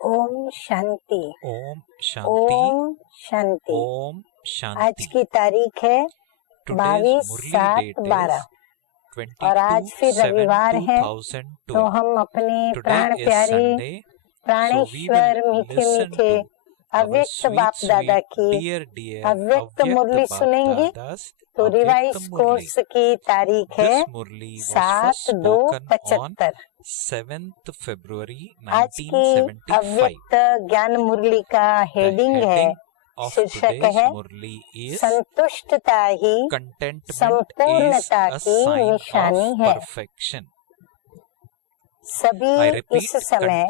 ओम शांति। ओम शांति। ओम शांति। ओम शांति। आज की तारीख है 22/7/12 और आज फिर रविवार है, तो हम अपने प्राण प्यारे प्राणेश्वर मीठे मीठे अव्यक्त बाप दादा की अव्यक्त मुरली सुनेंगे। तो रिवाइज कोर्स की तारीख है 7/2/75। 7th February आज की 1975। अव्यक्त ज्ञान मुरली का हेडिंग है, शीर्षक है संतुष्टता ही संपूर्णता की निशानी है। सभी इस समय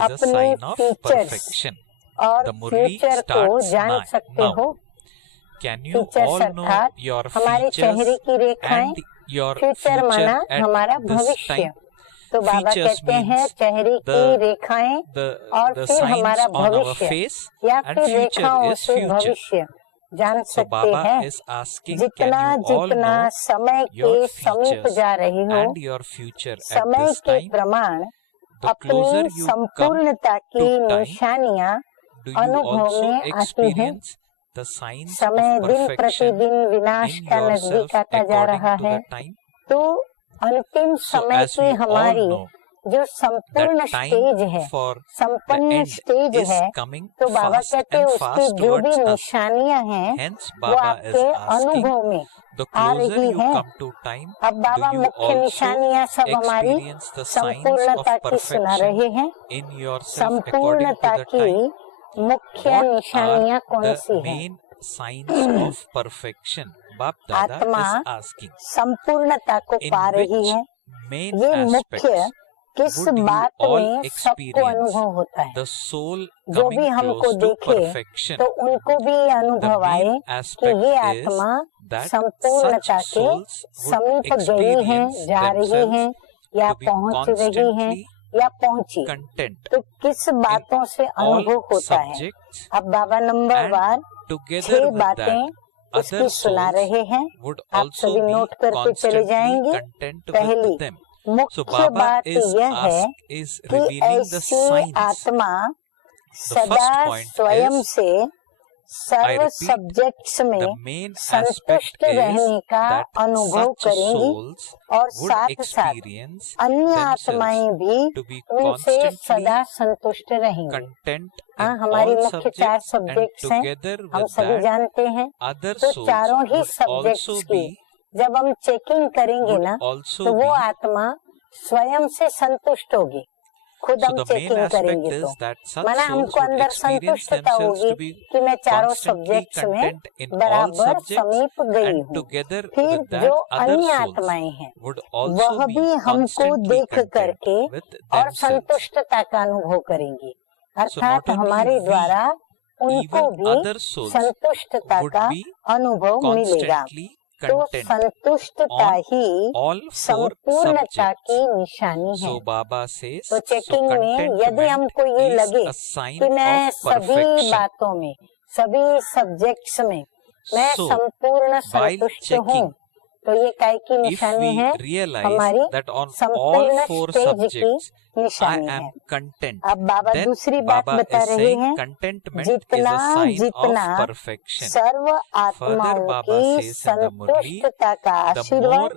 अपने फीचर्स और फ्यूचर को जान सकते हो। फीचर्स अर्थात हमारे चेहरे की रेखाएं, फ्यूचर माना हमारा भविष्य। तो बाबा कहते हैं चेहरे की रेखाएं और फिर हमारा भविष्य या फिर रेखाओं से भविष्य जान सकते हैं। जितना जितना समय के समीप जा रहे हो, समय के प्रमाण अपनी संपूर्णता की निशानियां अनुभव में आती हैं। समय दिन प्रतिदिन विनाश का नजदीक आता जा रहा है, तो अंतिम समय की हमारी जो संपूर्ण स्टेज है, संपन्न स्टेज है, तो बाबा कहते हैं उसकी जो भी निशानियां हैं वो आपके अनुभव में आ रही हैं। अब बाबा मुख्य निशानियां सब हमारी संपूर्णता की सुना रहे हैं। संपूर्णता की मुख्य निशानियां कौन सी हैं? आत्मा संपूर्णता को पा रही है। ये मुख्य किस बात में सबको अनुभव होता है? जो भी हमको देखे तो उनको भी अनुभव आए कि ये आत्मा संपूर्णता के समीप गई है, जा रही है या पहुंच रही है या पहुंची। तो किस बातों से अनुभव होता है? अब बाबा नंबर वार 6 बातें उसकी सुना रहे हैं। आप सभी नोट करके चले जाएंगे। पहली मुख्य बात यह है कि ऐसी आत्मा सदा स्वयं से सर्व सब्जेक्ट्स में संतुष्ट रहने का अनुभव करेंगी और साथ साथ अन्य आत्माएं भी उनसे सदा संतुष्ट रहेंगी। हाँ, हमारी मुख्य 4 सब्जेक्ट्स हैं, हम सभी जानते हैं। तो चारों ही सब्जेक्ट्स की जब हम चेकिंग करेंगे ना, तो वो आत्मा स्वयं से संतुष्ट होगी। खुद हम चेकिंग करेंगे तो माना हमको अंदर संतुष्टता होगी कि मैं चारों सब्जेक्ट्स में बराबर समीप गई हूँ। फिर जो अन्य आत्माएं हैं वह भी हमको देख करके और संतुष्टता का अनुभव करेंगी, अर्थात हमारे द्वारा उनको भी संतुष्टता का अनुभव मिलेगा। तो संतुष्टता ही संपूर्णता की निशानी है। तो चेकिंग में यदि हमको ये लगे कि मैं सभी बातों में, सभी सब्जेक्ट्स में मैं संपूर्ण संतुष्ट हूँ, तो ये काय की निशानी है? हमारी संपूर्ण स्टेज की निशानी है। अब बाबा दूसरी बात बता रहे हैं, जितना जितना सर्व आत्माओं की संतुष्टता का आशीर्वाद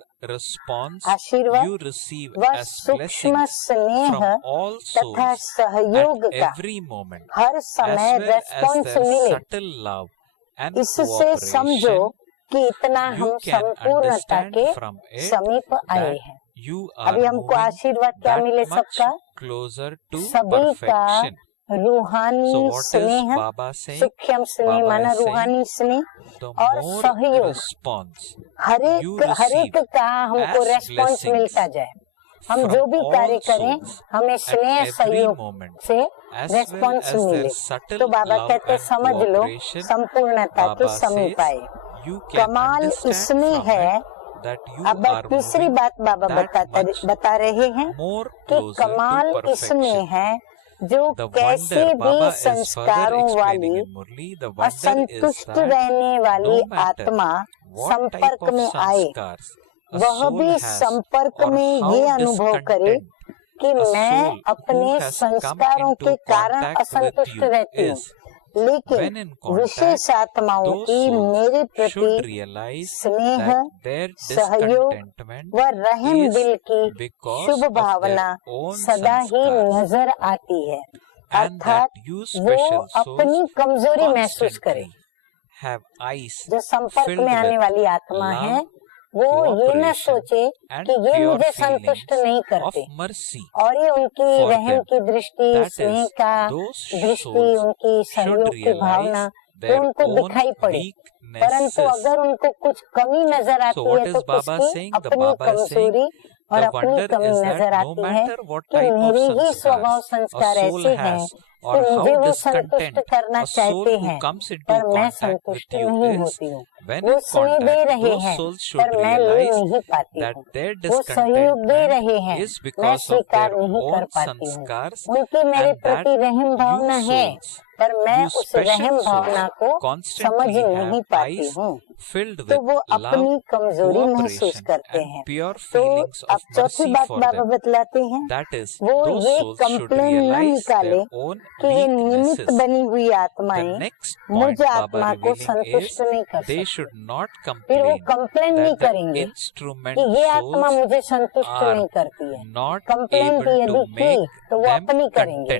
व सूक्ष्म स्नेह तथा सहयोग का हर समय रेस्पॉन्स मिले, इससे समझो कि इतना हम संपूर्णता के समीप आए हैं। अभी हमको आशीर्वाद क्या मिले? सबका, सभी का रूहानी स्नेह, सूक्ष्म स्नेह माना रूहानी स्नेह और सहयोग, हर एक का हमको रेस्पॉन्स मिलता जाए। हम जो भी कार्य करें हमें स्नेह सहयोग से रेस्पॉन्स मिले। तो बाबा कहते समझ लो संपूर्णता के समीप आए। कमाल इसमें है, अब तीसरी बात बाबा बता रहे हैं कि कमाल इसमें है जो कैसे भी संस्कारों वाली असंतुष्ट रहने वाली आत्मा संपर्क में आए, वह भी संपर्क में ये अनुभव करे कि मैं अपने संस्कारों के कारण असंतुष्ट रहती हूँ, लेकिन विशेष आत्माओं की मेरे प्रति स्नेह, सहयोग व रहम दिल की शुभ भावना सदा ही नजर आती है। अर्थात वो अपनी कमजोरी महसूस करे। जो संपर्क में आने वाली आत्मा है वो ये न सोचे कि ये मुझे संतुष्ट नहीं करते, और ये उनकी रहम की दृष्टि, स्नेह का दृष्टि, उनकी सहयोग की भावना तो उनको दिखाई पड़े, परंतु अगर उनको कुछ कमी नजर आती है तो उसकी अपनी कमजोरी और अपनी कमी नजर आती है कि मेरे ही स्वभाव संस्कार ऐसे हैं कि मुझे वो संतुष्ट करना चाहते हैं पर मैं संतुष्ट नहीं होती हूँ। वो स्नेह दे रहे हैं पर मैं ले नहीं पाती हूँ, वो सहयोग दे रहे हैं मैं स्वीकार नहीं कर पाती हूँ, उनकी मेरे प्रति रहम भावना है पर मैं उस रहम भावना को समझ नहीं पाती हूँ, तो वो अपनी कमजोरी महसूस करते हैं। तो अब चौथी बात बाबा बतलाते हैं, वो ये कंप्लेन न निकाले कि ये निमित्त बनी हुई आत्माएं मुझ आत्मा को संतुष्ट नहीं कर सकती। फिर वो कंप्लेन नहीं करेंगे कि ये आत्मा मुझे संतुष्ट नहीं करती है। कंप्लेन भी यदि की तो वो अपनी करेंगे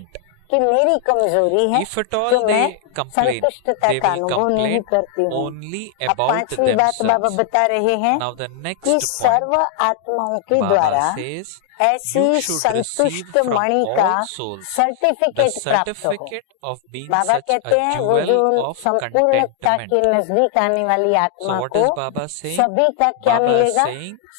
कि मेरी कमजोरी है जो मैं संतुष्टता का अनुभव नहीं करती हूँ। अब पांचवी बात बाबा बता रहे हैं कि सर्व आत्माओं के द्वारा ऐसी संतुष्ट मणि का सर्टिफिकेट प्राप्त हो। बाबा कहते हैं वो जो संपूर्णता के नजदीक आने वाली आत्मा को सभी का क्या मिलेगा?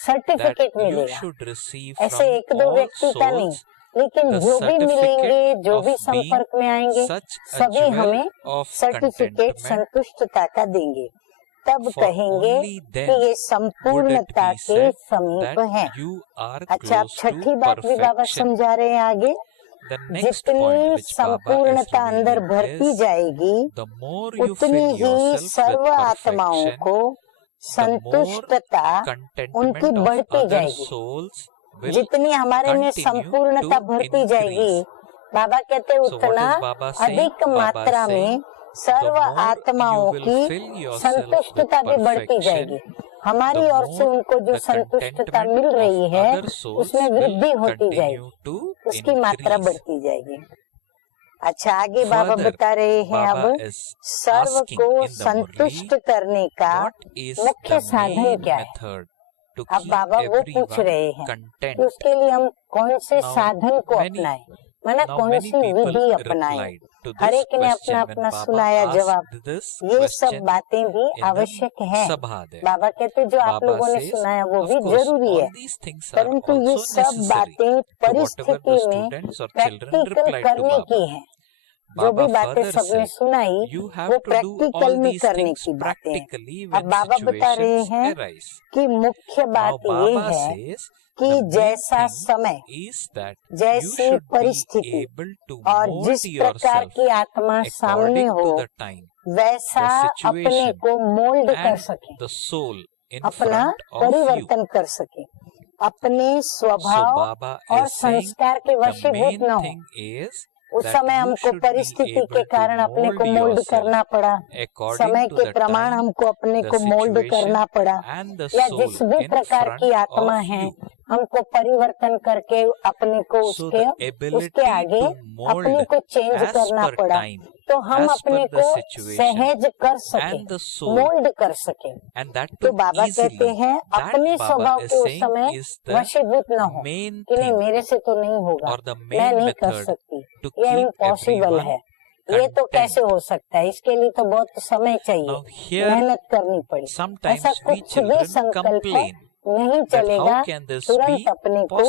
सर्टिफिकेट मिलेगा। ऐसे एक दो व्यक्ति का नहीं, लेकिन जो भी मिलेंगे, जो भी संपर्क में आएंगे, सभी हमें सर्टिफिकेट संतुष्टता का देंगे। तब कहेंगे कि ये संपूर्णता के समीप है। अच्छा, अब छठी बात भी बाबा समझा रहे हैं आगे। जितनी संपूर्णता अंदर भरती जाएगी उतनी ही सर्व आत्माओं को संतुष्टता उनकी बढ़ती जाएगी। जितनी हमारे में संपूर्णता भरती जाएगी, बाबा कहते उतना अधिक मात्रा में सर्व आत्माओं की संतुष्टता भी बढ़ती जाएगी। हमारी ओर से उनको जो संतुष्टता मिल रही है उसमें वृद्धि होती जाएगी, उसकी मात्रा बढ़ती जाएगी। अच्छा, आगे बाबा बता रहे हैं अब सर्व को संतुष्ट करने का मुख्य साधन क्या है। अब बाबा वो पूछ रहे हैं कि उसके लिए हम कौन से साधन को अपनाएं, माना कौन सी विधि अपनाएं। हर एक ने अपना अपना सुनाया जवाब। ये सब बातें भी आवश्यक है। बाबा कहते जो आप लोगों ने सुनाया वो भी जरूरी है, परंतु ये सब बातें परिस्थिति में प्रैक्टिकल करने की हैं। जो भी बातें सबने सुनाई वो प्रैक्टिकल में करने की बातें हैं। अब बाबा बता रहे हैं कि मुख्य बात ये है कि जैसा समय, जैसी परिस्थिति और जिस प्रकार की आत्मा सामने हो वैसा अपने को मोल्ड कर सके, अपना परिवर्तन कर सके, अपने स्वभाव और संस्कार के वशीभूत न हो। उस समय हमको परिस्थिति के कारण अपने को मोल्ड करना पड़ा, समय के प्रमाण हमको अपने को मोल्ड करना पड़ा, या जिस भी प्रकार की आत्मा है हमको परिवर्तन करके अपने को उसके आगे अपने को चेंज करना पड़ा, तो हम अपने को सहज कर सके, मोल्ड कर सके। तो बाबा कहते हैं अपने स्वभाव के उस समय वशीभूत न हो कि नहीं मेरे से तो नहीं होगा, मैं नहीं कर सकती, ये इम्पॉसिबल है, ये तो कैसे हो सकता है, इसके लिए तो बहुत समय चाहिए, मेहनत करनी पड़ी। ऐसा कुछ भी संकल्प नहीं चलेगा, तुरंत अपने को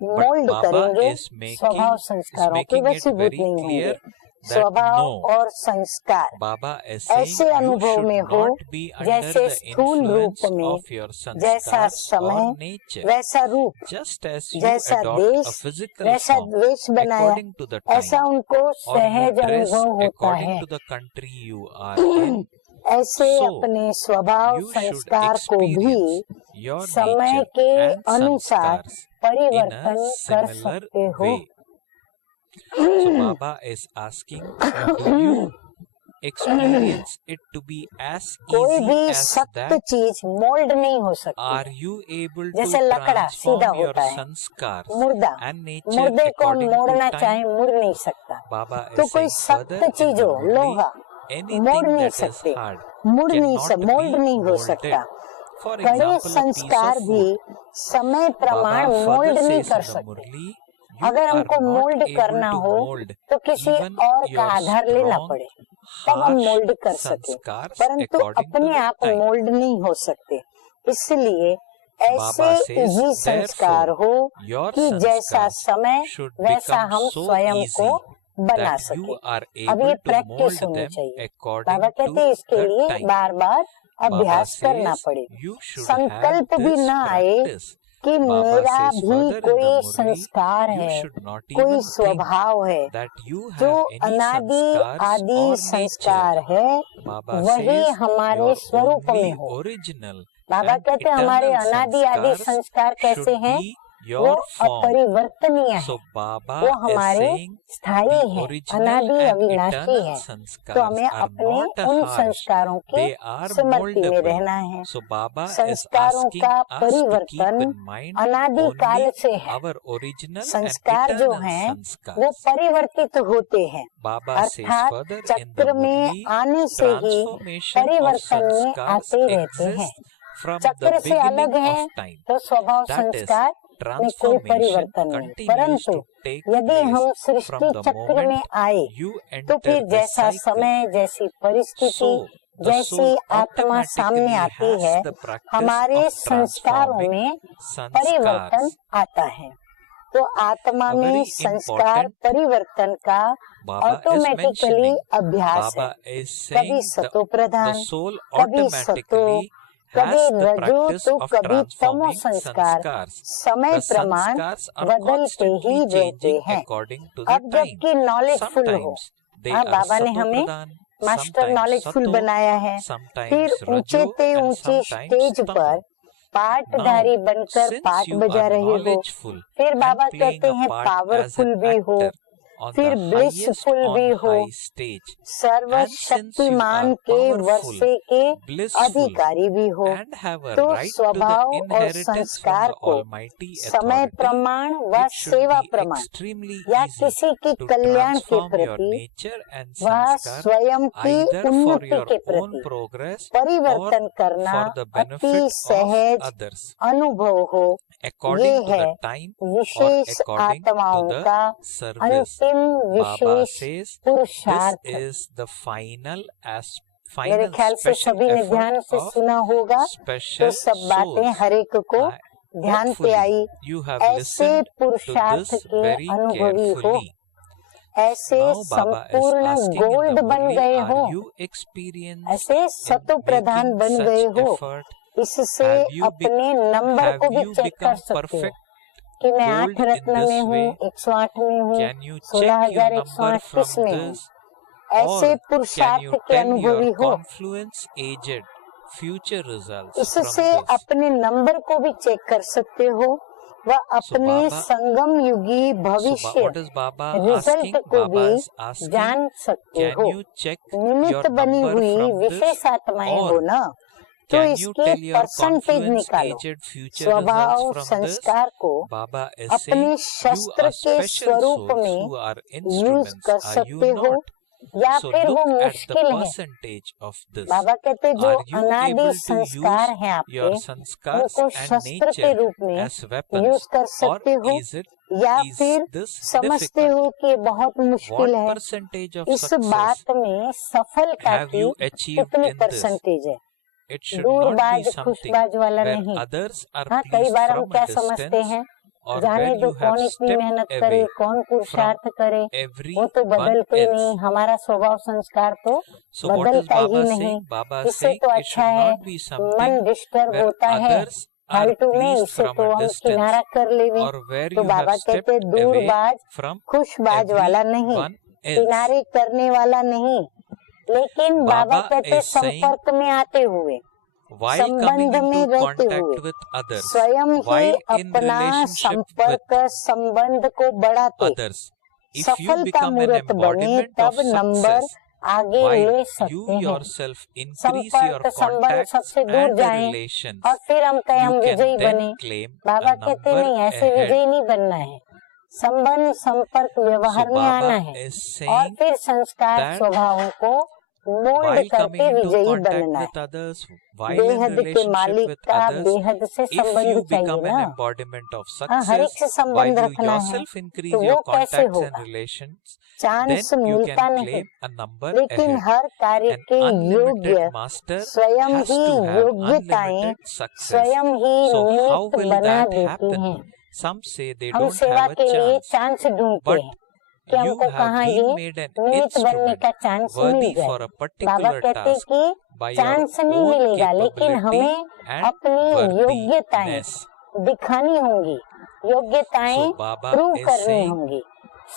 मोल्ड करेंगे, स्वभाव संस्कारों के वशीभूत नहीं होंगे। स्वभाव और संस्कार ऐसे अनुभव में हो जैसे स्थूल रूप में जैसा समय वैसा रूप, जैसा देश वैसा द्वेष बनाया, ऐसा उनको सहज अनुभव होता है। ऐसे अपने स्वभाव संस्कार को भी समय के अनुसार परिवर्तन कर similar सकते हो। way. So Baba is asking, do you experience it to be as कोई easy भी as सख्त that? चीज मोल्ड नहीं हो सकती Are है। you able to जैसे लकड़ा सीधा transform your होता है, sanskars मुर्दा and nature मुर्दे को according to मोड़ना time? चाहे मुड़ नहीं सकता। Baba तो is कोई saying सख्त further in चीज the हो, Murli, लोहा मोड़ anything नहीं that is सकते, hard मुड़ नहीं cannot मोल्ड be नहीं हो molded. सकता। For कड़े example, a piece संस्कार of भी wood. समय प्रमाण Baba मोल्ड further नहीं says कर in the सकते। Murli, you अगर are हमको not मोल्ड able करना to हो mold तो किसी even और का your आधार लेना strong, पड़े, तब हम harsh मोल्ड कर सके, sanskars परंतु according to अपने the आप time. मोल्ड नहीं हो सकते। इसलिए ऐसे Baba says, इजी संस्कार therefore, हो your कि जैसा sanskars समय should वैसा become हम so स्वयं को easy बना that सके। you are अब ये able to प्रैक्टिस mold होनी them चाहिए। according बाबा कहते हैं to इसके the लिए time. बार बार Baba अभ्यास करना says पड़ेगा। you should संकल्प have भी this ना आए practice. कि Baba मेरा says भी further in the कोई Murli, संस्कार you है, should not कोई even think स्वभाव है। that you जो have any अनादि sanskars आदि or संस्कार nature. है Baba वही says हमारे your स्वरूप में only हो। original बाबा and कहते हैं हमारे eternal अनादि आदि sanskars संस्कार कैसे should हैं? be वो your form. अपरिवर्तनीय So है, Baba वो is हमारे saying स्थायी the है, original अनादि and अविनाशी eternal है। तो sanskars हमें are अपने not उन harsh. संस्कारों के They are स्मृति में moldable. रहना है। So Baba is संस्कारों asking का us to keep परिवर्तन in mind अनादि काल only से है। our original and संस्कार जो eternal हैं वो sanskars. परिवर्तित होते हैं, Baba says अर्थात further in चक्र the में Murli, आने से ही transformation of परिवर्तन में sanskars आते रहते हैं। exists from चक्र the से अलग beginning है of time. तो स्वभाव That is, संस्कार में कोई transformation परिवर्तन नहीं, continues परंतु to take यदि हम place सृष्टि from the चक्र में moment आए you तो enter फिर the जैसा cycle. समय, जैसी परिस्थिति, So the जैसी soul आत्मा सामने automatically आती has है, the practice हमारे of संस्कारों transforming में परिवर्तन sanskars. आता है। तो आत्मा A में very संस्कार important परिवर्तन का Baba is ऑटोमेटिकली mentioning. अभ्यास है। Baba is कभी saying सतो the प्रधान, soul कभी सतो, automatically कभी has the रजो practice तो of कभी तमो transforming संस्कार sanskars. समय The प्रमाण sanskars are बदलते ही constantly रहते changing हैं। according to the अब time. जबकि नॉलेजफुल हो, Sometimes they हाँ are बाबा ने sato हमें pradhan, master sometimes knowledgeful sato, बनाया है। फिर sometimes ऊंचे rajo ते and ऊंचे sometimes स्टेज पर tamo. पाठधारी बनकर Since पाठ you बजा are रहे हो, knowledgeful फिर and बाबा playing कहते a हैं part as पावरफुल an भी हो, actor on फिर the highest ब्लिसफुल भी on हो, high stage, and since you सर्वशक्तिमान are के powerful, वर्षे के blissful, अधिकारी भी हो, and have a तो right to the स्वभाव और inheritance from संस्कार the को Almighty समय authority, प्रमाण व it should सेवा be प्रमाण extremely या easy किसी के to कल्याण के transform your प्रति nature and व sanskar स्वयं की either for उन्नति your के own प्रति progress परिवर्तन or करना for the अति benefit of सहज others अनुभव हो, ये according to है the time or wishes according to आत्माओं the का service. अंतिम Baba विशेष says this पुरुषार्थ। is the final मेरे ख्याल से special सभी ने ध्यान effort से of सुना होगा, तो special सब बातें souls. हर एक को ध्यान पे Hopefully आई। you have ऐसे listened to पुरुषार्थ this के very अनुभवी हो, carefully. ऐसे Now Baba is संपूर्ण asking in गोल्ड the बन Murli, गए हो, are you experienced ऐसे in सतो प्रधान making बन गए such हो, effort? इससे Have you अपने नंबर को have भी you चेक कर become सकते हो perfect कि मैं gold 8 in रत्न this में हूँ, way? 108 में हूँ, Can you check your number 16,138 from में हूँ। this? ऐसे Or can पुरुषार्थ you के tell अनुभवी your हो, confluence aged future results from इससे this? अपने नंबर को भी चेक कर सकते हो व अपने Baba- संगम युगी भविष्य what is Baba result asking? को Baba भी is asking, जान सकते can हो। you check निमित्त your बनी number हुई from this? विशेष आत्माएं हो Or ना, तो can you इसके tell your परसेंटेज confluence निकालो। aged future स्वभाव results from this? संस्कार को Baba is अपने saying, you शस्त्र are के special स्वरूप souls में who are यूज instruments, कर are सकते you हो, not? या So फिर वो look at the मुश्किल है। percentage of this. बाबा कहते जो Are you अनादि able to संस्कार use हैं आपके, your sanskars उनको and शस्त्र के nature रूप में as weapons, यूज कर or सकते हो, is या this फिर समझते difficult? हो कि ये बहुत मुश्किल What है। percentage of इस success बात में सफलता have की you achieved कितनी in this? परसेंटेज है? It should not be दूरबाज something Khushbaz वाला where नहीं। others are हाँ, कई pleased बार हम from क्या a समझते distance, हैं, or जाने where दो you have कौन इतनी stepped मेहनत करे, away कौन पुरुषार्थ करे, वो everyone तो बदलते ही नहीं, else. हमारा स्वभाव संस्कार तो So what is बदलता ही Baba नहीं। saying? Baba is इससे saying तो it अच्छा should है not be मन something डिस्टर्ब where होता है others are फालतू में, pleased इससे from तो a हम distance, किनारा कर लेंगे। or where तो you बाबा have stepped कहते away दूरबाज from खुशबाज वाला नहीं, everyone else. किनारे करने वाला नहीं, लेकिन बाबा Baba कहते is saying, संपर्क में आते हुए while coming संबंध में into रहते contact हुए with others, स्वयं ही while in अपना relationship संपर्क with संबंध को बढ़ाते others, if you सफलता become an मूर्त बने embodiment तब of नंबर success, आगे while ले you सकते हैं। yourself increase your संपर्क संबंध contacts सबसे दूर and जाएं relations, और फिर हम कहें हम you can विजयी then बने। claim बाबा a कहते number नहीं, ऐसे ahead. विजयी नहीं बनना है। संबंध संपर्क व्यवहार में आना Baba है is और saying फिर संस्कार that स्वभावों को मोल्ड while करके coming into विजयी contact बनना with है। others, while in बेहद के relationship मालिक with का others, बेहद से if संबंध you चाहिए become an ना। embodiment of हर एक success, से while संबंध you रखना है yourself तो increase वो your कैसे contacts and होगा? relations, चांस then you मिलता can नहीं, claim a number लेकिन ahead. हर कार्य An के unlimited योग्य master स्वयं has he to have योग्यताएं unlimited success. स्वयं ही So how निमित्त will बना that देती happen? हैं। Some say they हम don't सेवा have a के लिए chance, चांस ढूंढते but हैं कि you हमको have कहाँ been ये made an निमित्त बनने instrument का चांस मिल worthy जाए। for a बाबा particular कहते task कि by your चांस नहीं own मिलेगा, लेकिन capability हमें and अपनी योग्यताएं worthiness. दिखानी होंगी, योग्यताएं So Baba प्रूव is करनी saying, होंगी,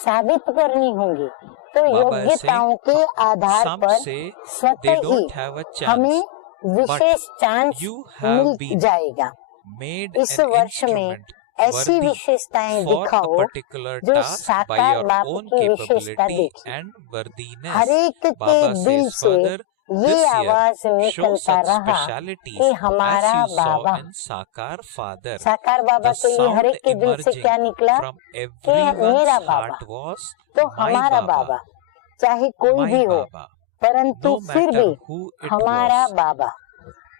साबित करनी होंगी। तो Baba is योग्यताओं saying, के आधार some पर say स्वतः they ही don't have a हमें chance, विशेष चांस you have मिल been जाएगा। made इस an वर्ष में instrument ऐसी worthy विशेषताएं for a दिखाओ particular जो task by साकार your बाप own की विशेषता capability देखे। and worthiness. हर एक के Baba दिल says से further, ये this year आवाज show निकलता such रहा specialities कि as हमारा you saw Baba, in Sakar Father. साकार बाबा The के लिए हर sound एक के दिल से emerging क्या निकला from कि everyone's मेरा heart बाबा, was तो my हमारा Baba, बाबा चाहे कोई my भी हो, Baba. परंतु No फिर matter भी who it हमारा was, बाबा।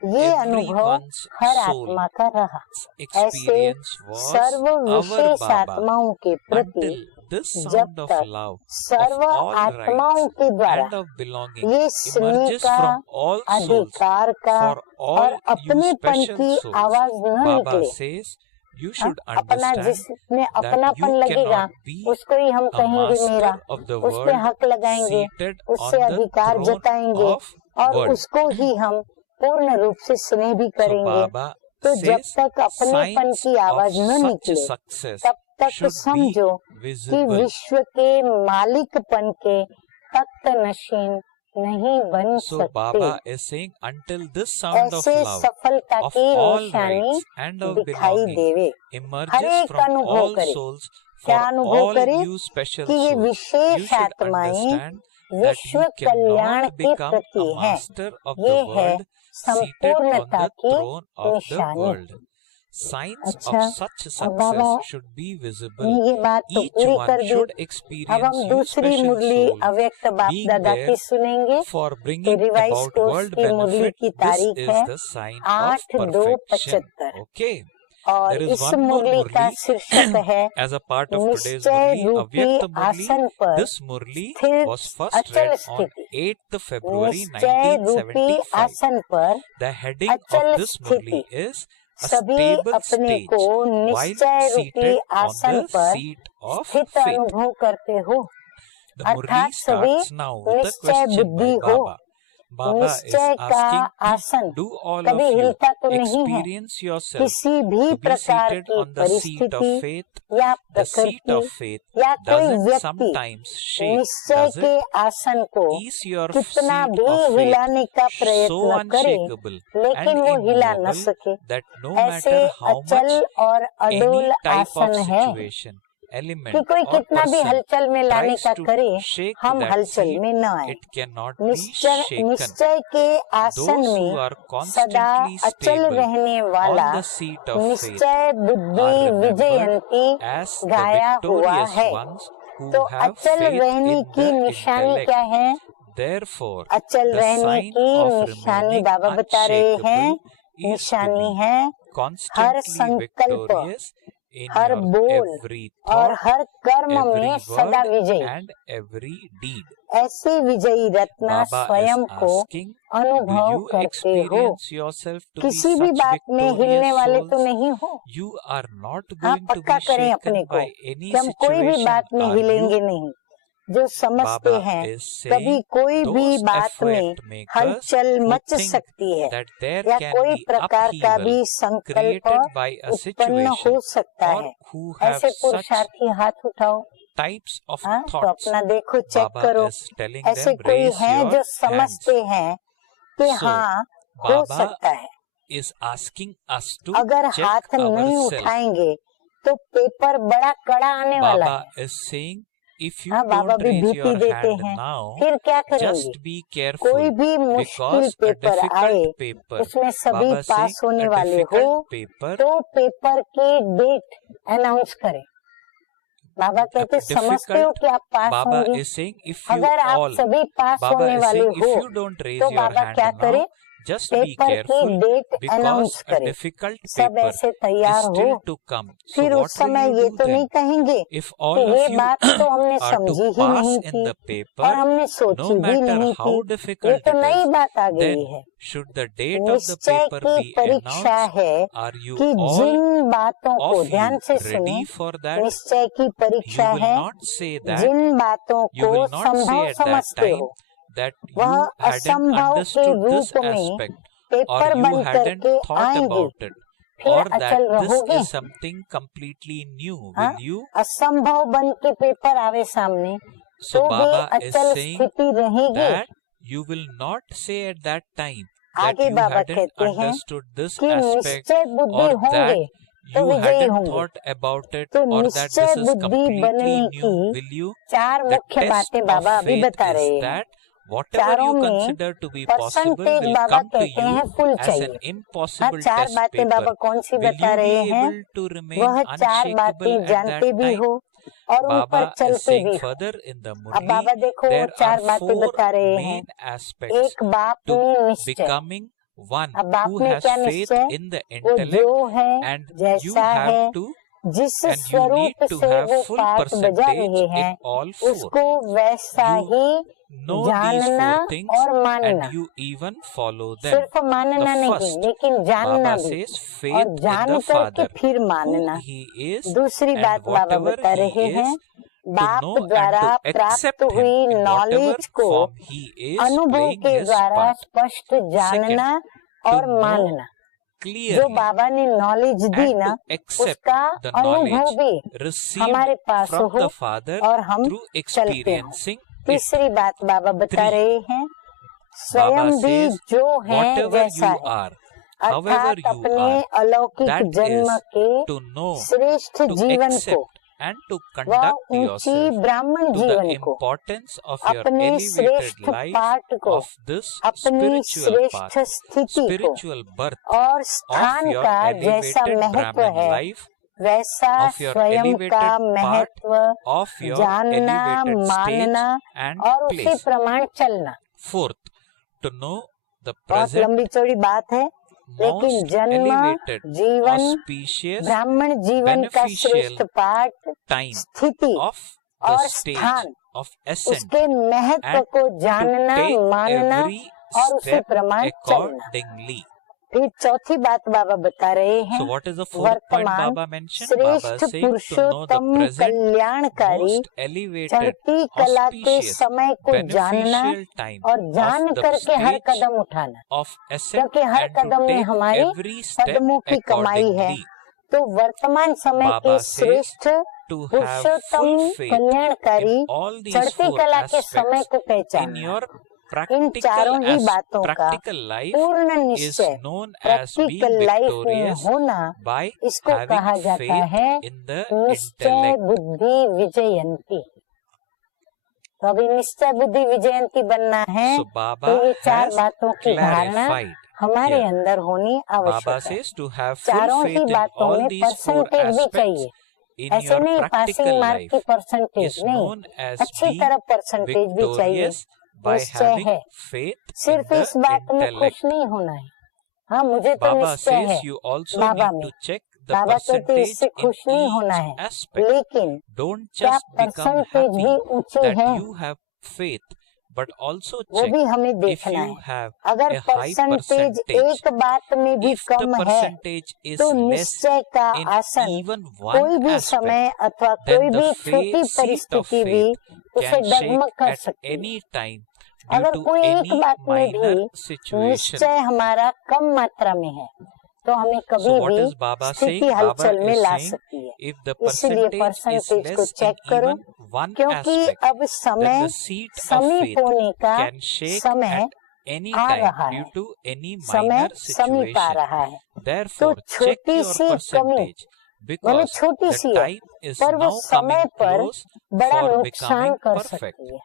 ये अनुभव everyone's हर soul आत्मा का रहा। ऐसे experience was serve our wishes Baba आत्माओं के प्रति until this जब sound of तक love, सर्व of all आत्माओं rights के द्वारा and of belonging ये स्नेह emerges का, from all souls अधिकार का for और all you अपनेपन special की souls. आवाज न Baba निकले। says you should अपना understand जिसमें that अपनापन you लगेगा cannot be उसको ही हम a कहेंगे मेरा, master of the उस पे world हक लगाएंगे, seated उससे on the अधिकार throne जताएंगे of और world. उसको ही हम पूर्ण रूप से स्नेह भी So करेंगे। Baba तो जब says तक अपनेपन signs की of आवाज न such निकले success तब तक should be समझो कि visible. विश्व के मालिकपन के तख्त नशीन नहीं बन So सकते। Baba is saying until this sound of ऐसे love, सफलता of की all निशानी rights and of दिखाई belonging देवे। हर emerges एक from अनुभव all करे, souls क्या for अनुभव all करे you special कि ये souls. You विशेष should आत्माएं understand that विश्व you कल्याण cannot के become प्रति a है। master of ये the है world seated on संपूर्णता the की throne of the निशानी। world. Signs अच्छा, of such अब बाबा success should be visible. ये बात तो Each पूरी one कर दी। should अब experience हम you दूसरी special मुरली soul अव्यक्त बाप being दादा there की सुनेंगे। for तो bringing revise about course world की मुरली benefit. की This तारीख is है the sign of perfection. 8/2/75 Okay. और There is इस one more मुरली का Murli शीर्षक है as a part of today's निश्चय Murli, रूपी Avyakt Murli. आसन पर This Murli स्थिर was first अचल read on स्थिति। 8th February निश्चय रूपी 1975. आसन पर The heading अचल of this Murli स्थिति। is a सभी stable अपने stage को while निश्चय रूपी seated on आसन the पर seat of स्थित faith. अनुभव करते हो, The Murli अर्थात सभी starts now with a निश्चय question by बुद्धि हो। Baba. Baba is निश्चय का asking, आसन do all कभी of you हिलता तो नहीं है। experience yourself किसी भी to be प्रकार seated की on the seat of परिस्थिति faith? या The seat प्रकृति of faith या कोई doesn't व्यक्ति sometimes shake, निश्चय does के it? आसन को Is your कितना seat भी of faith हिलाने का so प्रयत्न करे, unshakable लेकिन and वो हिला न immovable सके। that no ऐसे matter how अचल much और अडोल any type of आसन है situation, कि element कोई or कितना भी person हलचल में लाने tries का to करे, shake हम that हलचल seat, में न आए। it cannot be निश्चय shaken. निश्चय के आसन Those who में are सदा constantly अचल stable रहने वाला on the seat of faith निश्चय बुद्धि are remembered विजयंती as the गाया हुआ victorious है। ones who तो have अचल faith रहने in की the निशानी intellect. क्या है? Therefore, अचल the रहने sign की of निशानी remaining बाबा बता रहे हैं। unshakable is to निशानी be है हर constantly संकल्प, victorious in हर your बोल every और thought, हर कर्म every में सदा word विजयी। and every deed. ऐसे विजयी रत्ना Baba is स्वयं को asking, do अनुभव you करते हो, experience yourself to be किसी भी such बात में हिलने victorious वाले तो souls? नहीं हो। You are not आप going to पक्का be करें अपने shaken को by any कि हम कोई भी situation, बात में are हिलेंगे you? नहीं। जो समझते Baba हैं is कभी saying कोई भी those बात में effort makers हलचल who मच think सकती है that there या can कोई be प्रकार का upheaval भी संकल्प created by a उत्पन्न situation हो सकता or है। who have ऐसे such पुरुषार्थी हाथ उठाओ। types of हाँ, तो thoughts. अपना देखो, चेक Baba करो। is telling ऐसे them, कोई raise हैं your जो hands. समझते हैं कि So, हाँ हो Baba सकता है। is asking us to अगर check हाथ नहीं ourselves. उठाएंगे तो पेपर बड़ा कड़ा आने वाला Baba है। is saying, if you हाँ, बाबा don't भी raise भीति your देते hand हैं। now, फिर क्या करेंगे? just be careful, कोई भी मुश्किल because a पेपर आए, difficult paper, उसमें सभी Baba पास saying, होने a वाले हो difficult paper, तो पेपर की डेट अनाउंस करें। बाबा कहते समझते हो कि आप पास Baba होंगे। is saying, if you अगर आप all, सभी पास Baba होने is वाले saying, हो if you don't raise तो your बाबा hand क्या करे? now, just be पेपर की careful, date because announce a करें। difficult सब paper ऐसे is तैयार हो। still to come. So फिर what उस समय will ये you do तो नहीं then? कहेंगे If कि all ये of you बात तो हमने are समझी to ही नहीं pass in थी the और paper, हमने no सोची भी matter नहीं how थी, ये difficult तो it नई is, बात आ गई then है। should the date of the निश्चय paper की be परीक्षा announced, है are you कि all जिन बातों को of ध्यान you से सुने। ready for that? निश्चय की You परीक्षा will है not say that, जिन बातों you को will not say संभव at that समझते time हो, that वह you hadn't असंभव के understood this रूप में aspect, or पेपर you बन hadn't करके thought आएंगे, about it, फिर or that अचल this रहोगे। is something completely new. हाँ? Will you? असंभव बन के पेपर आवे सामने So तो भी Baba is अचल saying स्थिति रहेगी। that you will not say at that time that आगे you बाबा hadn't कहते हैं understood this कि aspect, निश्चय बुद्धि or होंगे that तो you विजयी hadn't होंगे। thought about it, तो or that निश्चय this is बुद्धि completely बनने new. की Will you? चार The मुख्य test बातें of बाबा अभी faith बता is रहे हैं। that whatever चारों you में consider to be possible percentage will Baba come to कहते हैं you फुल as an चाहिए। हाँ, impossible चार test बातें paper. बाबा कौन सी Will बता you रहे be हैं? able to remain वह चार unshakable बातें at जानते that भी time? हो और उन पर Baba is चलते saying भी हो। further in the अब Murli, बाबा देखो there चार are बातें 4 बता रहे हैं। main aspects एक बाप to में निश्चय। becoming one अब बाप who में has क्या faith निश्चय? in the वो intellect, जो है, and you जैसा have है, to जिस and you need स्वरूप to से have वो full पाठ बजा percentage रहे in हैं all 4. उसको वैसा You ही know these जानना 4 things और मानना। and you even follow them. सिर्फ मानना The नहीं first, लेकिन जानना Baba भी, says और faith in जान the करके Father, फिर who मानना। he is, दूसरी and बात बाबा whatever बता he रहे हैं, is, to बाप know and द्वारा to प्राप्त accept him हुई in whatever नॉलेज को form he is अनुभव playing के his द्वारा part. स्पष्ट जानना to और know मानना। जो clearly बाबा ने नॉलेज दी and ना, to accept उसका the अनुभव knowledge भी received हमारे पास from हो the Father और हम through चलते हों। experiencing it. तीसरी बात बाबा बता 3, रहे हैं, Baba स्वयं भी says, जो है whatever जैसा you है, are, however अर्थात you अपने are, अलौकिक that जन्म is के to know, श्रेष्ठ to जीवन को accept and to व conduct ऊंची yourself ब्राह्मण to the जीवन को, importance of your अपने elevated श्रेष्ठ life पाठ को, of this अपनी spiritual path, श्रेष्ठ स्थिति को spiritual birth और of स्थान your का जैसा elevated महत्व Brahmin है life, वैसा of your स्वयं elevated का part महत्व of your जानना, elevated stage मानना and और उसी place. प्रमाण चलना। 4th, to know the बहुत present लंबी चौड़ी बात है, लेकिन most जन्म, elevated, जीवन, auspicious, ब्राह्मण जीवन का beneficial श्रेष्ठ पाठ, time स्थिति of the और stage स्थान, of ascent, उसके महत्व and को to जानना, take मानना every और उसी step प्रमाण चलना। accordingly. फिर चौथी बात बाबा बता रहे हैं, So what is the fourth point वर्तमान Baba mentioned? Baba श्रेष्ठ is saying to know the Purushottam present कल्याणकारी most elevated, चढ़ती कला के auspicious, समय को जानना beneficial time और जान of the करके हर stage कदम उठाना, of ascent क्योंकि हर and to कदम में take हमारी every step कदमों की कमाई है। accordingly. तो वर्तमान समय के Baba says श्रेष्ठ to have Purushottam full faith कल्याणकारी in all these चढ़ती 4 कला के समय aspects को in पहचानना। your इन चारों practical ही बातों का practical life पूर्ण is निश्चय known as being practical life में victorious होना, by इसको कहा having जाता faith है in the निश्चय intellect. बुद्धि विजयंती। तो अभी निश्चय बुद्धि विजयंती बनना है, So तो Baba ये चार has बातों की धारणा clarified हमारे here. अंदर होनी Baba आवश्यक है। says to have full चारों faith ही in बातों all में these 4 परसेंटेज भी aspects चाहिए, in ऐसे your नहीं practical पासिंग मार्क की life परसेंटेज is नहीं, known as अच्छी being तरह परसेंटेज भी चाहिए। victorious by निश्चय having है, faith in सिर्फ the इस बात में intellect. खुश नहीं होना है। हाँ, मुझे तो Baba निश्चय says है you also बाबा need में, to check the बाबा कहते percentage इससे in खुश नहीं होना each है, aspect. लेकिन Don't क्या just become परसेंटेज happy भी ऊंची that है you have faith, but also वो check भी हमें if देखना you है। have अगर a high परसेंटेज percentage. एक बात में भी If the कम है percentage is तो less निश्चय का in आसन even कोई one भी aspect, समय अथवा then कोई the भी छोटी seat of परिस्थिति भी faith उसे can shake डगमग कर at सकती है। any time due अगर to कोई एक any बात में minor भी situation. निश्चय हमारा कम मात्रा में है तो हमें कभी So what भी is Baba saying? स्थिति Baba हलचल में is ला saying सकती है। if the इसलिए percentage is परसेंटेज को less चेक in करो, even one क्योंकि aspect, अब then समय the seat of समीप faith होने का can shake समय at any आ time रहा due है, to any समय minor समीप आ situation. रहा है। तो Therefore, check छोटी your सी कमी percentage भले because छोटी the सी है, time is पर वो now समय coming पर close बड़ा for नुकसान becoming कर perfect. सकती है,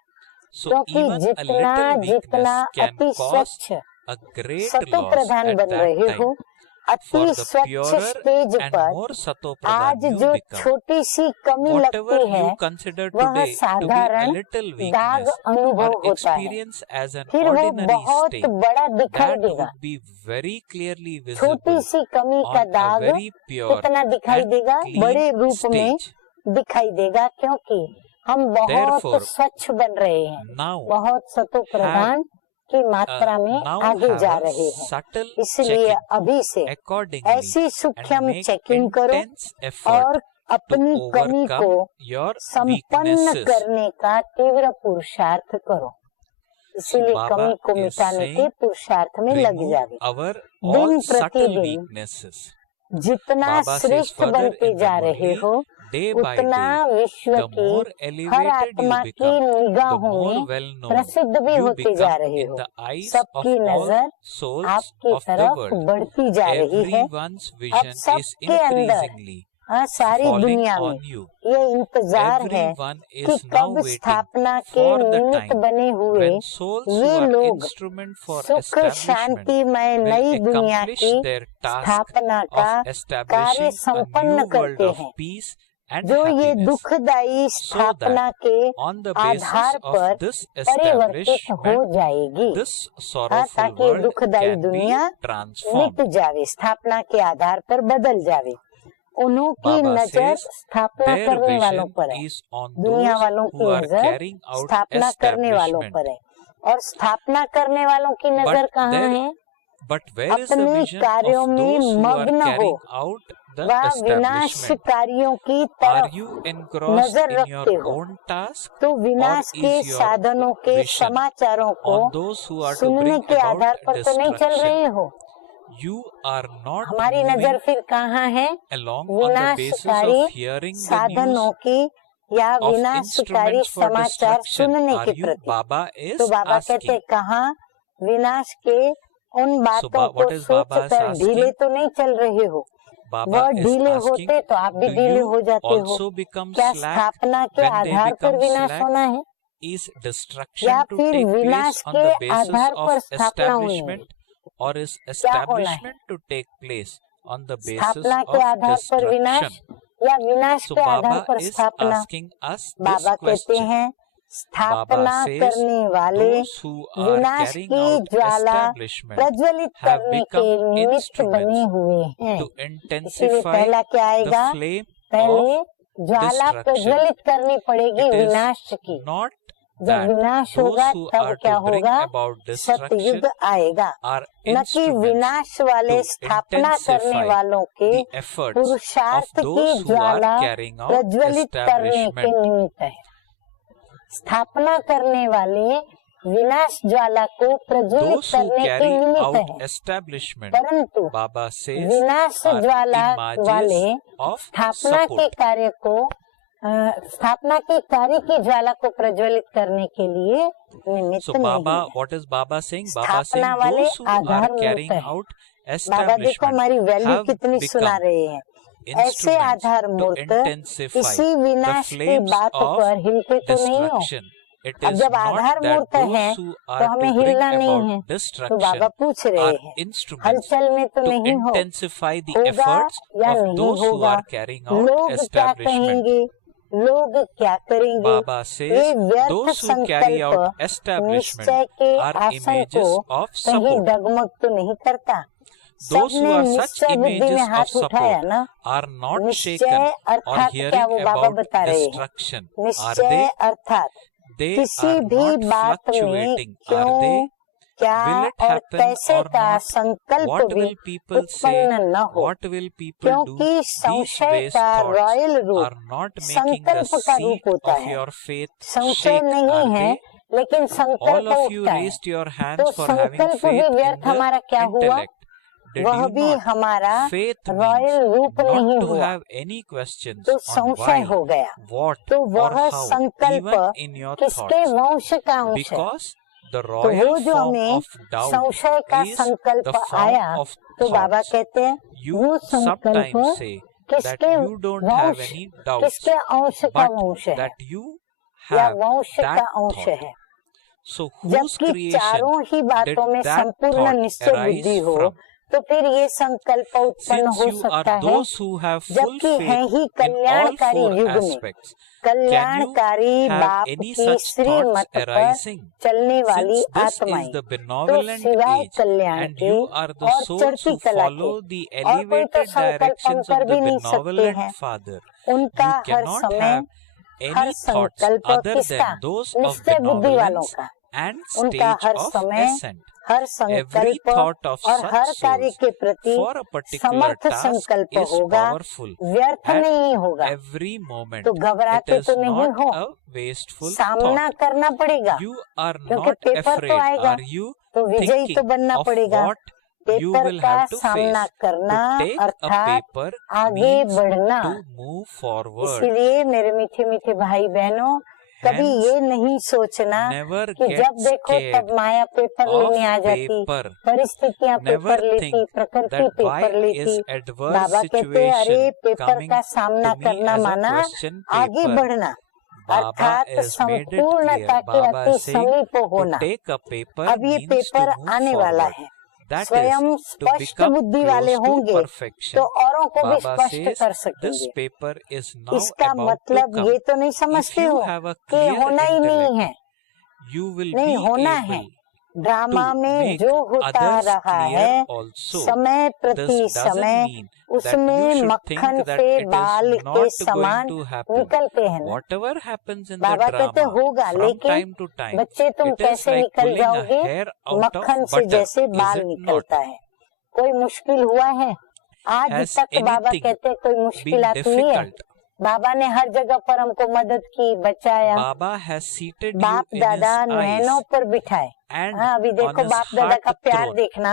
So क्योंकि even a जितना little जितना weakness can अति cause स्वच्छ a great सतो loss प्रधान at बन that रहे time. हो, For अति the स्वच्छ purer स्टेज and पर more sato आज pradhan you जो become, छोटी सी कमी whatever लगती है you consider वह today to be a साधारण little दाग weakness अनुभव or होता है, experience as an फिर वो ordinary बहुत state, बड़ा दिखाई that देगा। would be very clearly छोटी visible सी कमी का on a दाग very pure कितना दिखाई and देगा, बड़े clean रूप में stage. दिखाई देगा, क्योंकि हम बहुत Therefore, स्वच्छ बन रहे हैं, now बहुत सतो प्रधान की मात्रा में now आगे have जा a रहे हैं। subtle इसलिए checking अभी से accordingly ऐसी and सूक्ष्म make चेकिंग करो intense effort और to अपनी कमी को overcome your संपन्न weaknesses. करने का तीव्र पुरुषार्थ करो। So इसीलिए Baba कमी को is मिटाने के saying, पुरुषार्थ में लग remove जावे। our दिन all subtle प्रतिदिन weaknesses. जितना Baba says श्रेष्ठ further बनते in the जा रहे Murli, हो, day by उतना day, विश्व the की more हर elevated you आत्मा की become, the निगाहों more में well known प्रसिद्ध भी you होते जा become रहे in हो। the eyes of सबकी all नजर souls आपकी of the तरफ world. बढ़ती जा रही है। Everyone's अब vision is सबके अंदर, increasingly सारी falling दुनिया में on you. ये इंतजार है Everyone कि is now कब waiting स्थापना के for the निमित्त time बने हुए when souls who ये are लोग instrument for सुख establishment शांतिमय will नई दुनिया accomplish की their task स्थापना का of कार्य establishing a संपन्न new world करते of हैं, peace and जो ये happiness, दुखदायी so स्थापना that के on the basis Aadhaar of पर this परिवर्तित हो establishment, जाएगी, this sorrowful ताकि ये world दुखदायी can be दुनिया transformed. मिट जावे, स्थापना के आधार पर बदल जावे। उन्हों की Baba नजर says स्थापना their करने वालों vision पर है, is on दुनिया those वालों who की are नजर carrying out स्थापना करने वालों establishment. पर है, और स्थापना करने वालों की नजर कहाँ है? But where is the अपने vision कार्यों of में those who are मग्न हो, carrying out the वह establishment? विनाशकारियों की Are तरफ you engrossed नजर in रखते your हो, own task, तो or विनाश के is your साधनों के vision समाचारों को on those who are to सुनने bring के आधार about पर तो नहीं चल destruction? रहे हो? You are not हमारी नजर moving फिर कहाँ है? along on the basis विनाशकारी of hearing the साधनों news की या of विनाशकारी instruments for समाचार destruction. सुनने Are के you? प्रति। Baba is तो बाबा कहते asking. कहाँ विनाश के उन बातों को what is Baba is सोचकर asking? ढीले तो नहीं चल रहे हो। Baba वह is ढीले asking, होते तो आप भी do ढीले you हो जाते हो। also become क्या slack स्थापना के when they आधार पर become विनाश slack? होना है, Is destruction या to फिर take place विनाश on के the basis आधार पर of स्थापना होनी है? establishment, or is क्या होना है? establishment to take place on the basis स्थापना of के आधार पर विनाश destruction? या विनाश So के आधार Baba पर is स्थापना? asking us this बाबा कहते question. हैं स्थापना Baba says करने वाले those who are विनाश carrying की out ज्वाला establishment प्रज्वलित have करने के become निमित्त बने instruments हुए हैं। to इसीलिए intensify पहला क्या the आएगा? flame पहले of ज्वाला destruction. प्रज्वलित करनी पड़ेगी It is विनाश की। not जब that विनाश those होगा who तब are क्या to bring होगा? about सतयुग destruction आएगा, are न कि instruments विनाश वाले to स्थापना करने intensify वालों के the efforts of पुरुषार्थ की those who Jwala are carrying out प्रज्वलित करने के establishment. निमित्त है। स्थापना करने वाले विनाश ज्वाला को प्रज्वलित Those who करने के carry निमित्त out है, establishment, परंतु Baba says, विनाश are ज्वाला वाले images of स्थापना के support. कार्य को स्थापना के कार्य की ज्वाला को प्रज्वलित करने के लिए निमित्त So नहीं Baba, है। what is Baba saying? Baba saying स्थापना वाले those who आधार are मूर्त carrying है। out बाबा देखो establishment हमारी वैल्यू have कितनी सुना become रहे हैं। ऐसे instruments आधार to मूर्त intensify इसी the विनाश की flames बात of पर हिलते तो नहीं हो। destruction. It अब is जब not आधार that मूर्त है those who तो are हमें to bring हिलना नहीं about है। तो destruction बाबा पूछ रहे are हैं instruments हलचल में तो to नहीं हो, intensify the होगा efforts या of नहीं those who होगा, are carrying out लोग क्या establishment. कहेंगे, लोग क्या करेंगे। Baba ये says व्यर्थ those who carry संकल्प out establishment निश्चय के are आसन images को of कहीं support. डगमग तो नहीं करता। Those who सबने are such निश्चय बुद्धि में images of हाथ उठाया support ना। are not निश्चय shaken or अर्थात क्या hearing वो बाबा about बता रहे हैं? destruction. Are निश्चय they? अर्थात They किसी are भी not बात में fluctuating. Are क्यों, they? क्या Will it और happen कैसे or का not? संकल्प What भी will people say? उत्पन्न न हो, What will people do? क्योंकि These संशय base का thoughts रॉयल रूप are not making the संकल्प का seat रूप होता of है। your faith संशय shake. नहीं Are है they? लेकिन All संकल्प of you उठता है। raised your तो hands for having संकल्प भी faith in व्यर्थ हमारा the क्या हुआ? intellect. Did वह you भी not? हमारा Faith रॉयल means रूप नहीं not to हुआ, have any questions तो on संशय why, हो गया। what तो or वह how, संकल्प even in your किसके thoughts. वंश का अंश है? Because the तो वो royal जो form हमें of doubt संशय का is संकल्प the form आया, of तो बाबा thoughts. कहते हैं You वो संकल्प sometimes say that किसके you don't have वंश, any doubts, किसके अंश का but वंश है that you या have वंश का that अंश thought. है। So whose जबकि creation चारों ही did बातों में that संपूर्ण thought निश्चय बुद्धि arise हो, from? तो फिर ये संकल्प उत्पन्न Since हो you सकता are है, those who have full जबकि है faith ही in all कल्याणकारी four युग में aspects, can you कल्याणकारी have बाप any की such श्री thoughts मत पर arising? चलने वाली Since this is आत्माएं, the तो benevolent सिवाय age कल्याण and के you are the और souls चढ़ती who कला follow के the और कोई तो elevated संकल्प हम directions कर of the भी नहीं सकते benevolent हैं। Father, उनका you हर cannot समय have हर any thoughts संकल्प other किसका, than those of निश्चय बुद्धि वालों benevolence का, and उनका stage हर of समय ascent. हर Every संकल्प thought of और such हर कार्य souls के प्रति for a particular Samarth task संकल्प is होगा, powerful. व्यर्थ At नहीं होगा। every moment, तो it घबराते is तो नहीं not हो, a wasteful सामना thought. करना पड़ेगा, You are क्योंकि not पेपर तो afraid. आएगा, Are you तो विजयी तो thinking बनना of पड़ेगा। what you पेपर will का have to सामना face? करना To take a अर्थात paper आगे means बढ़ना। to move forward. इसीलिए मेरे मीठे मीठे भाई बहनों, कभी Hence, ये नहीं सोचना never कि get जब देखो scared तब माया पेपर of लेने आ जाती, paper. परिस्थितियां Never पेपर लेती, think प्रकृति that why पेपर is लेती। adverse बाबा कहते हैं अरे situation पेपर coming का सामना to me करना as a माना question आगे paper. बढ़ना, Baba अर्थात has made it clear. संपूर्णता के Baba अति is saying समीप to होना। take a paper अब ये means to पेपर move आने वाला forward. है, That is स्वयं to स्पष्ट become बुद्धि वाले close to होंगे perfection. तो औरों को भी Baba स्पष्ट says कर this सकेंगे। paper is now इसका about to मतलब come. ये तो नहीं If समझते you हो have a कि clear होना ही नहीं intellect, है, you will नहीं be होना है। able ड्रामा to में make जो होता others रहा clear है, also. समय प्रति This doesn't समय mean that you उसमें should मक्खन think that से it बाल is के not going समान to happen. निकलते हैं ना। Whatever happens in the बाबा कहते drama होगा, from लेकिन time to time, बच्चे तुम it is कैसे like निकल pulling a जाओगे, hair out of मक्खन से butter, जैसे is बाल it not? निकलता है। कोई मुश्किल हुआ है आज Has तक? बाबा anything कहते हैं कोई मुश्किल been आती है, difficult? बाबा ने हर जगह पर हमको मदद की, बचाया। Baba has seated you बाप in दादा his नैनों eyes पर बिठाए। and हाँ, अभी on देखो his बाप दादा heart का प्यार throne. देखना,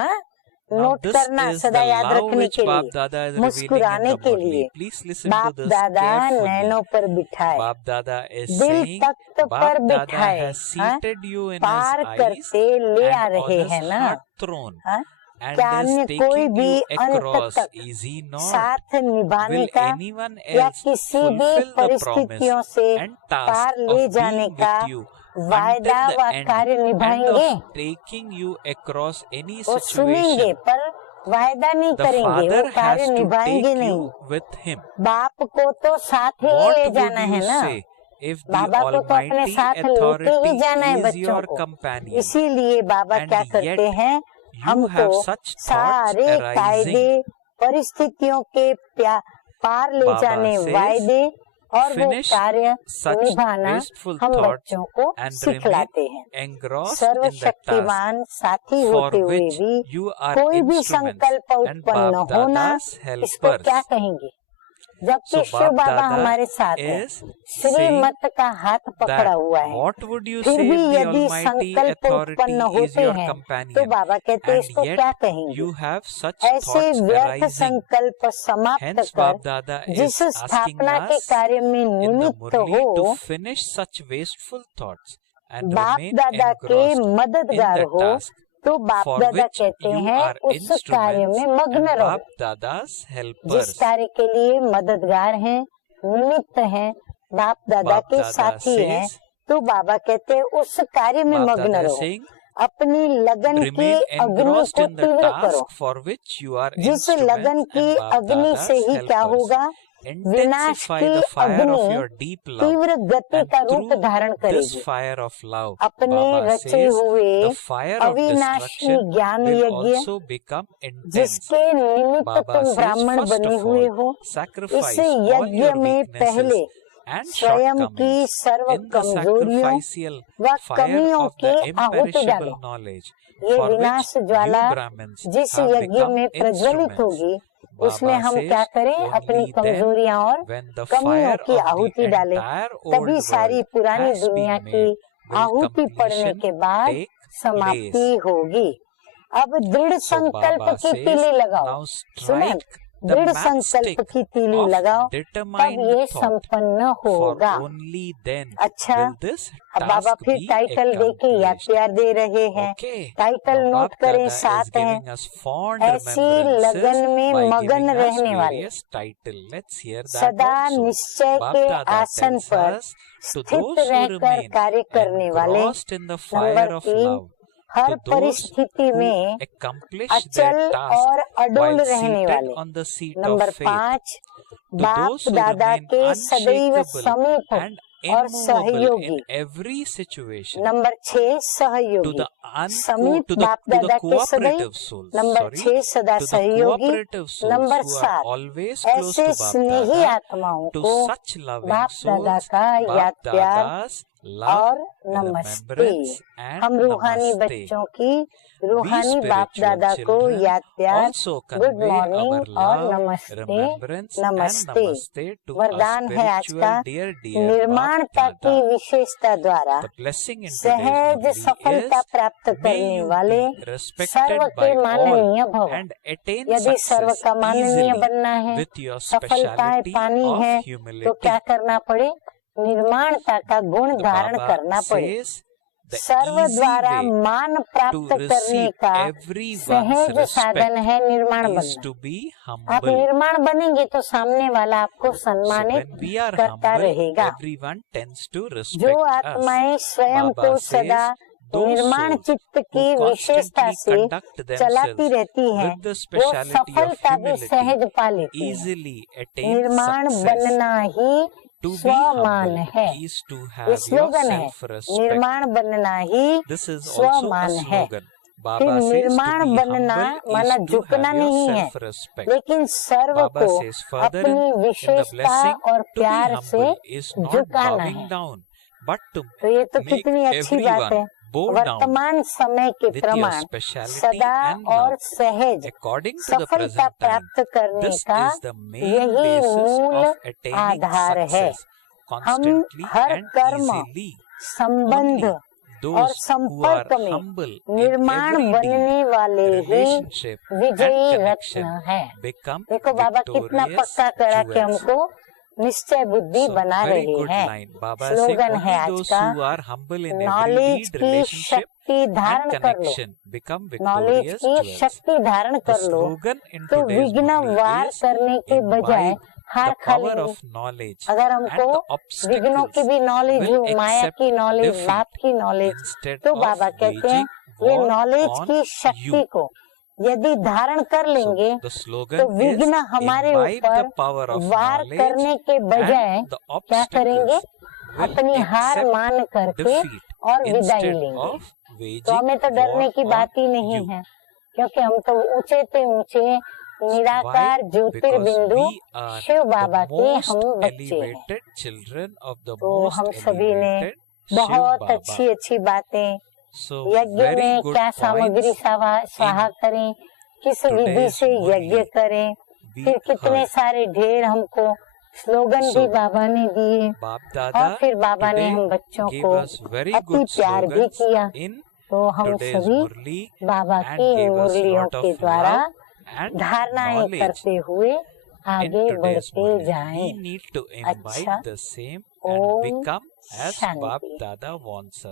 Now नोट this करना, is सदा the याद love रखने which के Bap लिए, Dada is revealing in मुस्कुराने the के Murli. लिए। Please listen to बाप this दादा carefully. नैनों पर बिठाए, Bap Dada is दिल saying तख्त पर Bap Dada बिठाए, has seated you in par his eyes करते ले आ and on रहे हis हैं ना। heart throne हाँ? and क्या is अन्य कोई taking भी you अंत across. तक Is he not? साथ निभाने Will का anyone या else किसी भी fulfill the promise परिस्थितियों से and task पार ले of जाने being का with you वायदा until the व end कार्य and निभाएंगे? of taking you across any वो सुनेंगे situation? पर वायदा नहीं The करेंगे, वो Father कार्य has to निभाएंगे take नहीं। you with him. बाप को तो साथ ही What ले would जाना है you ना, say if the बाबा को तो अपने Almighty साथ लेके ही Authority जाना है is बच्चों your को। companion इसीलिए बाबा and क्या yet करते हैं, you have हमको such thoughts सारे arising? कायदे परिस्थितियों के पार ले Baba जाने says, वायदे और वो finish कार्य such निभाना wasteful हम thoughts बच्चों को and सिखलाते remain हैं। engrossed in the task सर्वशक्तिमान साथी for होते हुए which भी you are कोई भी instruments संकल्प and उत्पन्न Bap होना, Dada's इसको helpers. क्या कहेंगे? जबकि So शिव Bap बाबा Dada हमारे साथ है, is श्रीमत का हाथ पकड़ा that हुआ है। what would you फिर say भी if the यदि Almighty संकल्प Authority उत्पन्न is होते your हैं तो companion बाबा कहते हैं and इसको क्या yet कहेंगे? you have such ऐसे thoughts व्यर्थ arising? संकल्प समाप्त Hence कर Bap Dada जिस is asking स्थापना के us कार्य में in the निमित्त Murli हो, to finish such wasteful thoughts and बाप remain दादा के engrossed in मददगार the हो, task तो बाप for दादा which कहते you हैं are उस कार्य instruments में मग्न and रहो। Bap Dada's जिस helpers. कार्य के लिए मददगार हैं, निमित्त हैं, बाप दादा Bap के Dada साथी हैं, says, तो बाबा कहते हैं उस कार्य में Bap मग्न Dada is रहो, saying, अपनी लगन की remain अग्नि engrossed को in the तीव्र करो। task for which you are जिस लगन instruments की and Bap अग्नि से Dada's ही क्या helpers. होगा, विनाश Intensify की the fire of अग्नि your deep love तीव्र गति and का रूप through धारण this करेगी। fire of love, अपने Baba रचे says, हुए the fire of अविनाशी destruction ज्ञान will यज्ञ also become intense. जिसके निमित्त Baba तुम says, ब्राह्मण first बने of हुए all, हो, sacrifice इस all यज्ञ your में weaknesses पहले and स्वयं की shortcomings सर्व in the कमजोरियों sacrificial व fire कमियों of की the आहुति डालो। imperishable knowledge ये for विनाश which ज्वाला you Brahmins जिस have यज्ञ become में प्रज्वलित instruments. होगी, उसमें Baba हम says, क्या करें, अपनी only then कमजोरियां और when the कमियों fire की of आहुति the डालें, entire तभी old सारी world पुरानी has दुनिया been की made will आहुति पड़ने completion के बाद take समाप्ति place. होगी। अब दृढ़ So संकल्प Baba की says, तीली लगाओ। now सुना, strike दृढ़ संकल्प की तीली लगाओ, तब ये संपन्न होगा। अच्छा, अब बाबा फिर टाइटल देके याद प्यार दे रहे हैं। टाइटल नोट करें, साथ हैं, ऐसी लगन में मगन रहने वाले, सदा निश्चय के आसन पर स्थित रहकर कार्य करने वाले। नंबर 3, हर परिस्थिति में अचल और अडोल रहने वाले। नंबर 5, बाप दादा के सदैव समीप और सहयोगी। नंबर 6, सहयोगी, समीप बाप दादा के सदैव। नंबर 6, सदा सहयोगी। नंबर 7, ऐसे स्नेही आत्माओं को बाप दादा का याद प्यार और नमस्ते। हम रूहानी बच्चों की रूहानी बाप दादा को याद प्यार, गुड मॉर्निंग और नमस्ते नमस्ते। वरदान है आज का, निर्माणता की विशेषता द्वारा सहज सफलता प्राप्त करने वाले सर्व के माननीय भव। यदि सर्व का माननीय बनना है, सफलताएं पानी है, तो क्या करना पड़े? निर्माणता का गुण धारण करना पड़े। सर्व द्वारा मान प्राप्त करने का सहज साधन है निर्माण बनना। आप निर्माण बनेंगे तो सामने वाला आपको सम्मानित करता रहेगा। जो आत्माएं स्वयं को सदा निर्माण चित्त की विशेषता से चलाती रहती हैं, वो सफलता भी सहज पा लेती हैं। निर्माण बनना ही स्वमान है, ये स्लोगन है। निर्माण बनना ही स्वमान है। फिर निर्माण बनना माना झुकना नहीं है, लेकिन सर्व को अपनी विशेषता और प्यार से झुकाना है। तो ये तो कितनी अच्छी बात है। वर्तमान समय के प्रमाण सदा और सहज सफलता प्राप्त करने का यही मूल आधार है। हम हर कर्म, संबंध और संपर्क में निर्माण बनने वाले ही विजयी रत्न है। देखो बाबा कितना पक्का करा के हमको निश्चय बुद्धि बना रहे हैं। स्लोगन है आज का, नॉलेज की शक्ति धारण कर लो। नॉलेज की शक्ति धारण कर लो तो विघ्न वार करने के बजाय हार खा लेंगे। अगर हमको विघ्नों की भी नॉलेज हो, माया की नॉलेज, बाप की नॉलेज, तो बाबा कहते हैं ये नॉलेज की शक्ति को यदि धारण कर लेंगे तो विघ्न हमारे ऊपर वार करने के बजाय क्या करेंगे? अपनी हार मान करके और विदाई लेंगे। तो हमें तो डरने की बात ही नहीं है, क्योंकि हम तो ऊंचे से ऊंचे निराकार ज्योतिर्बिंदु शिव बाबा के हम बच्चे हैं। तो हम सभी ने बहुत अच्छी अच्छी बातें, यज्ञ में क्या सामग्री स्वाहा करें, किस विधि से यज्ञ करें, फिर कितने सारे ढेर हमको स्लोगन भी बाबा ने दिए, और फिर बाबा ने हम बच्चों को अति प्यार भी किया। तो हम सभी बाबा की मुरलियों के द्वारा धारणाएं करते हुए आगे बढ़ते जाएं। अच्छा, ओम शांति,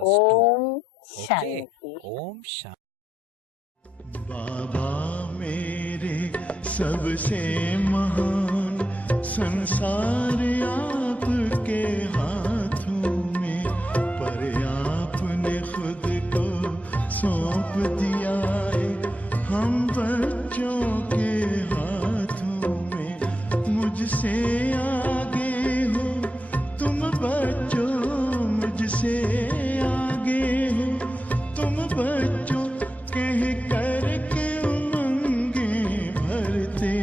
ओम शांति, ओम शांति। बाबा मेरे सबसे महान, संसार आपके हाथों में, पर आपने खुद को सौंप दिया है हम बच्चों के हाथों में। मुझसे आगे हो तुम बच्चों, मुझसे आगे हो तुम बच्चों, कह कर के उमंगे भरते